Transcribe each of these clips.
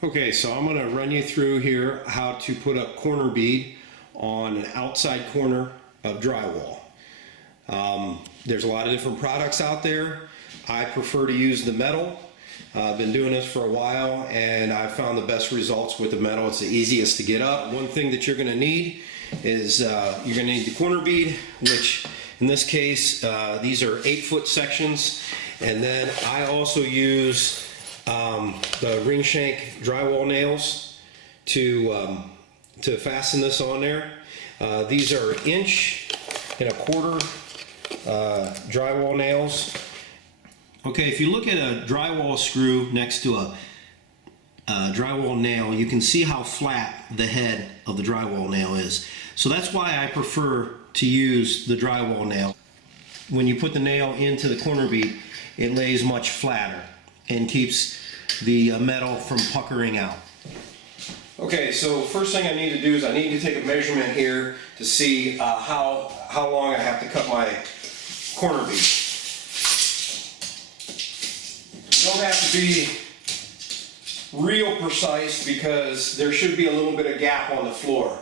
Okay, so I'm going to run you through here how to put up corner bead on an outside corner of drywall. There's a lot of different products out there. I prefer to use the metal. I've been doing this for a while and I've found the best results with the metal. It's the easiest to get up. One thing that you're going to need is you're going to need the corner bead, which in this case these are 8-foot sections, and then I also use the ring shank drywall nails to fasten this on there. These are 1.25 inch drywall nails. Okay, if you look at a drywall screw next to a drywall nail, you can see how flat the head of the drywall nail is. So that's why I prefer to use the drywall nail. When you put the nail into the corner bead, it lays much flatter and keeps the metal from puckering out. Okay, so first thing I need to do is I need to take a measurement here to see how long I have to cut my corner bead. You don't have to be real precise because there should be a little bit of gap on the floor.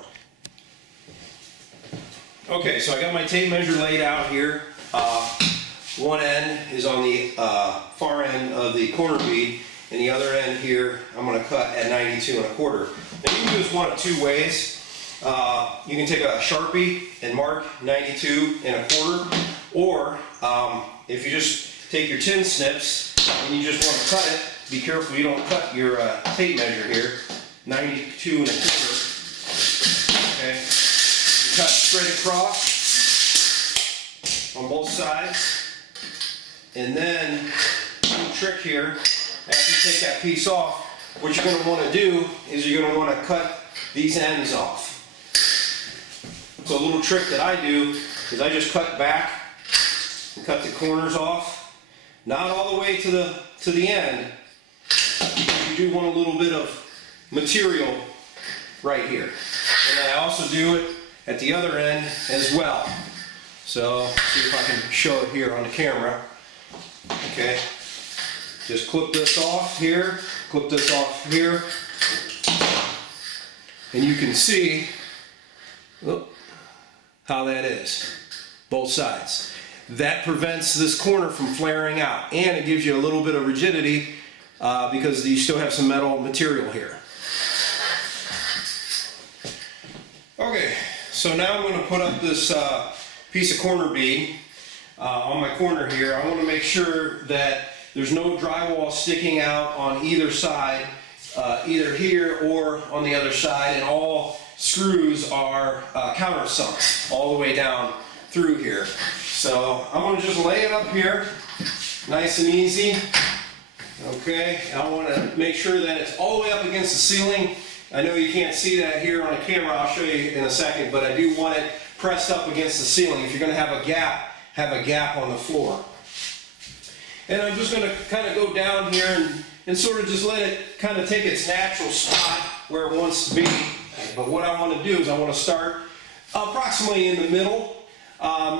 Okay, so I got my tape measure laid out here. One end is on the far end of the corner bead, and the other end here I'm going to cut at 92 1/4. Now you can do this one of two ways. You can take a Sharpie and mark 92 1/4, or if you just take your tin snips and you just want to cut it, be careful you don't cut your tape measure here, 92 1/4. Okay, you cut straight across on both sides, and then a little trick here. After you take that piece off, what you're going to want to do is you're going to want to cut these ends off. So a little trick that I do is I just cut back and cut the corners off, not all the way to the end, because you do want a little bit of material right here. And then I also do it at the other end as well. So see if I can show it here on the camera. Okay. Just clip this off here, clip this off here, and you can see how that is, both sides. That prevents this corner from flaring out, and it gives you a little bit of rigidity because you still have some metal material here. Okay, so now I'm going to put up this piece of corner bead on my corner here. I want to make sure that there's no drywall sticking out on either side, either here or on the other side, and all screws are countersunks all the way down through here. So I'm going to just lay it up here, nice and easy. Okay, and I want to make sure that it's all the way up against the ceiling. I know you can't see that here on the camera, I'll show you in a second, but I do want it pressed up against the ceiling. If you're going to have a gap on the floor. And I'm just going to kind of go down here and sort of just let it kind of take its natural spot where it wants to be. But what I want to do is I want to start approximately in the middle.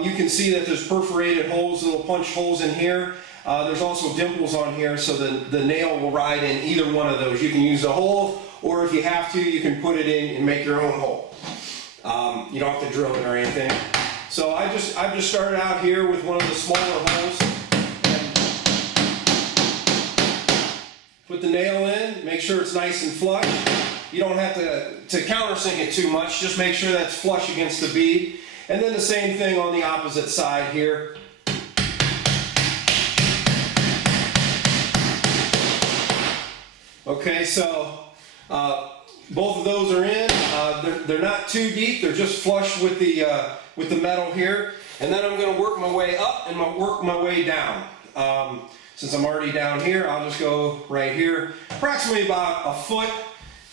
You can see that there's perforated holes, little punch holes in here. There's also dimples on here, so the nail will ride in either one of those. You can use the hole, or if you have to, you can put it in and make your own hole. You don't have to drill it or anything. So I've just started out here with one of the smaller holes. Put the nail in, make sure it's nice and flush. You don't have to countersink it too much, just make sure that's flush against the bead. And then the same thing on the opposite side here. Okay, so both of those are in. They're not too deep, they're just flush with the metal here. And then I'm going to work my way up and work my way down. Since I'm already down here, I'll just go right here, approximately about 1 foot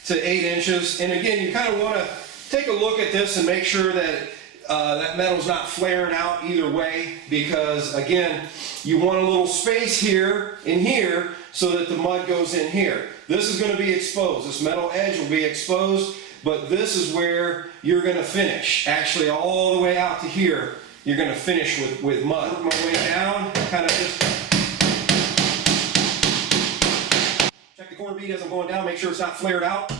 to 8 inches. And again, you kind of want to take a look at this and make sure that that metal's not flaring out either way, because again, you want a little space here and here so that the mud goes in here. This is going to be exposed. This metal edge will be exposed, but this is where you're going to finish. Actually, all the way out to here, you're going to finish with mud. Work my way down, kind of just check the corner bead as I'm going down, make sure it's not flared out.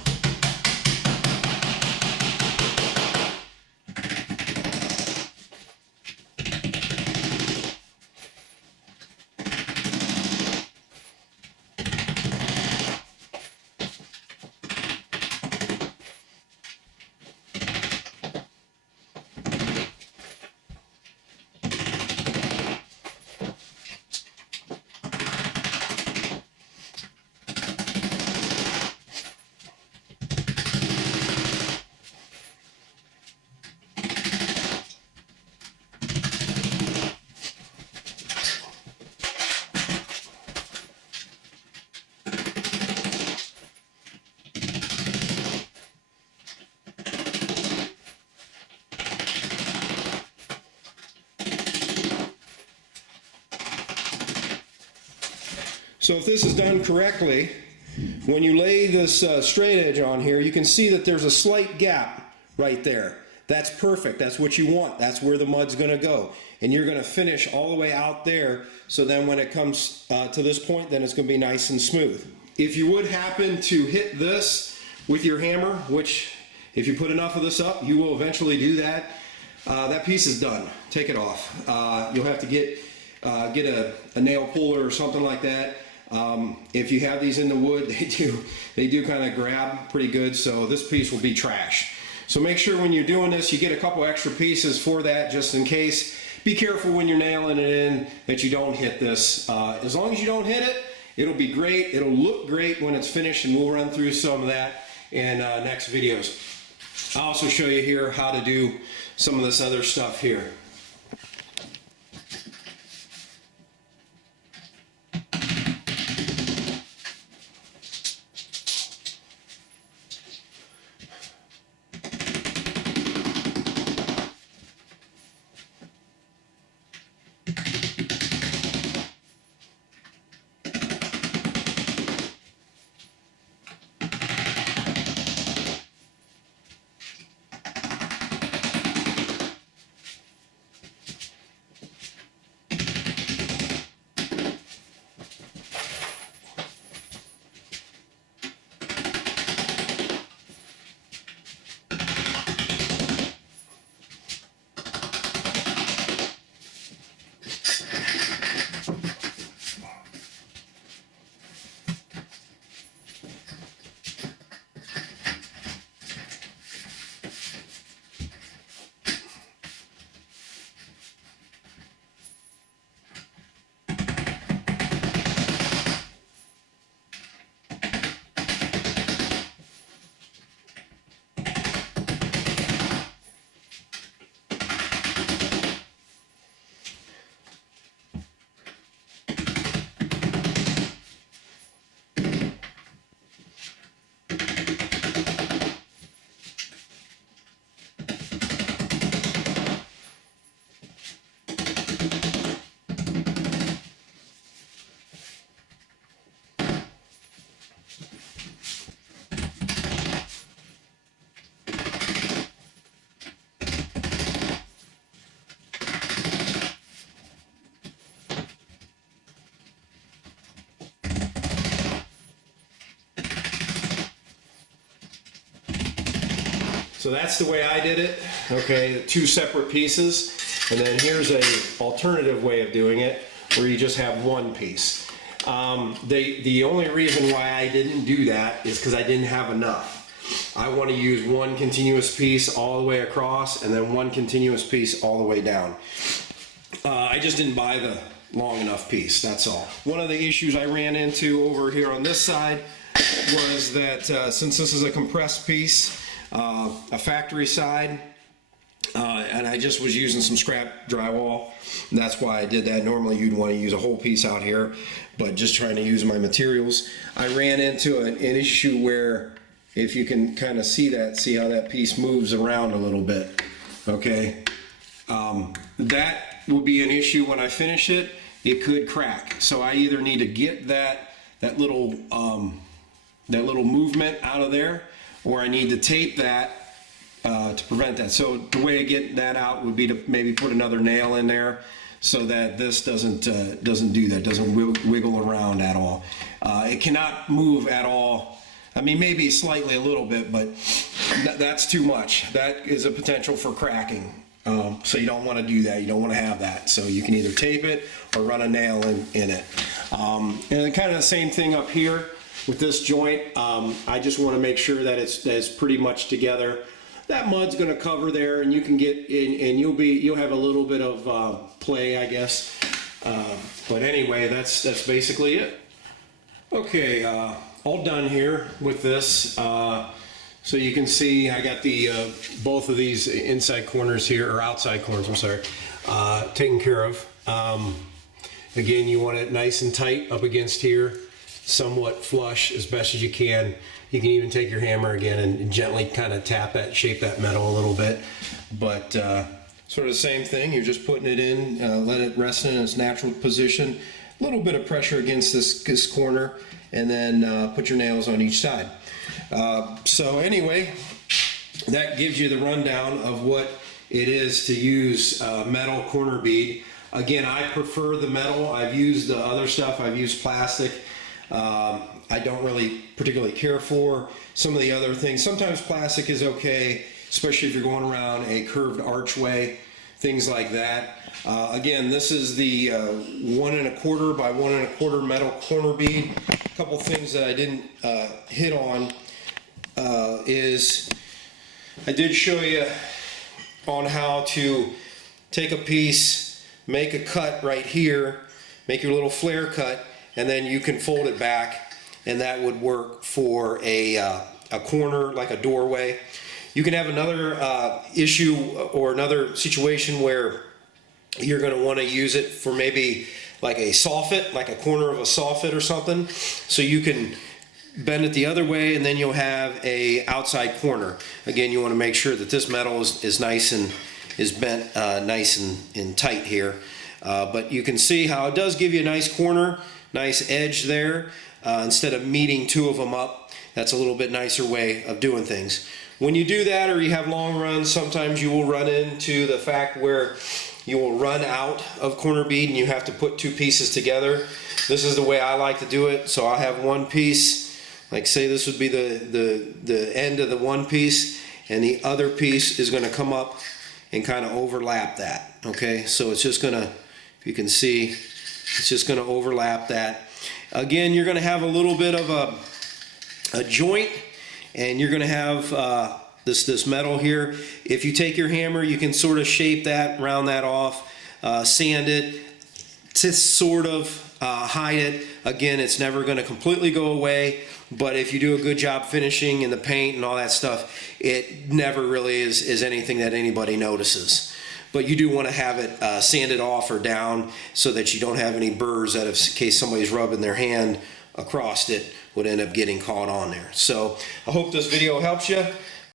So if this is done correctly, when you lay this straight edge on here, you can see that there's a slight gap right there. That's perfect. That's what you want. That's where the mud's going to go. And you're going to finish all the way out there, so then when it comes to this point, then it's going to be nice and smooth. If you would happen to hit this with your hammer, which if you put enough of this up, you will eventually do that, that piece is done. Take it off. You'll have to get a nail puller or something like that. If you have these in the wood, they do kind of grab pretty good, so this piece will be trash. So make sure when you're doing this, you get a couple extra pieces for that, just in case. Be careful when you're nailing it in that you don't hit this. As long as you don't hit it, it'll be great. It'll look great when it's finished, and we'll run through some of that in next videos. I'll also show you here how to do some of this other stuff here. So that's the way I did it, okay, 2 separate pieces. And then here's a alternative way of doing it, where you just have 1 piece. The only reason why I didn't do that is because I didn't have enough. I want to use 1 continuous piece all the way across, and then 1 continuous piece all the way down. I just didn't buy the long enough piece, that's all. One of the issues I ran into over here on this side was that since this is a compressed piece, a factory side, and I just was using some scrap drywall. That's why I did that. Normally you'd want to use a whole piece out here, but just trying to use my materials. I ran into an issue where, if you can kind of see how that piece moves around a little bit, okay? That will be an issue when I finish it. It could crack. So I either need to get that little movement out of there, or I need to tape that to prevent that. So the way to get that out would be to maybe put another nail in there so that this doesn't do that, doesn't wiggle around at all. It cannot move at all. I mean, maybe slightly a little bit, but that's too much. That is a potential for cracking. So you don't want to do that. You don't want to have that. So you can either tape it or run a nail in it. And then kind of the same thing up here with this joint. I just want to make sure that it's pretty much together. That mud's going to cover there, and you can get in, and you'll have a little bit of play, I guess. But anyway, that's basically it. Okay, all done here with this. So you can see I got the both of these inside corners here, or outside corners, I'm sorry, taken care of. Again, you want it nice and tight up against here, somewhat flush as best as you can. You can even take your hammer again and gently kind of tap that, shape that metal a little bit. But sort of the same thing, you're just putting it in, let it rest in its natural position. A little bit of pressure against this corner, and then put your nails on each side. So anyway, that gives you the rundown of what it is to use metal corner bead. Again, I prefer the metal. I've used the other stuff. I've used plastic. I don't really particularly care for some of the other things. Sometimes plastic is okay, especially if you're going around a curved archway, things like that. Again, this is the 1 1/4 by 1 1/4 metal corner bead. A couple things that I didn't hit on is I did show you on how to take a piece, make a cut right here, make your little flare cut, and then you can fold it back, and that would work for a corner, like a doorway. You can have another issue or another situation where you're going to want to use it for maybe like a soffit, like a corner of a soffit or something. So you can bend it the other way, and then you'll have a outside corner. Again, you want to make sure that this metal is nice and is bent nice and tight here. But you can see how it does give you a nice corner, nice edge there. Instead of meeting two of them up, that's a little bit nicer way of doing things. When you do that, or you have long runs, sometimes you will run into the fact where you will run out of corner bead and you have to put two pieces together. This is the way I like to do it. So I have one piece, like say this would be the end of the one piece, and the other piece is going to come up and kind of overlap that. Okay, so it's just going to, if you can see, it's just going to overlap that. Again, you're going to have a little bit of a joint, and you're going to have this metal here. If you take your hammer, you can sort of shape that, round that off, sand it to sort of hide it. Again, it's never going to completely go away, but if you do a good job finishing in the paint and all that stuff, it never really is anything that anybody notices. But you do want to have it sanded off or down so that you don't have any burrs that, in case somebody's rubbing their hand across it, would end up getting caught on there. So I hope this video helps you.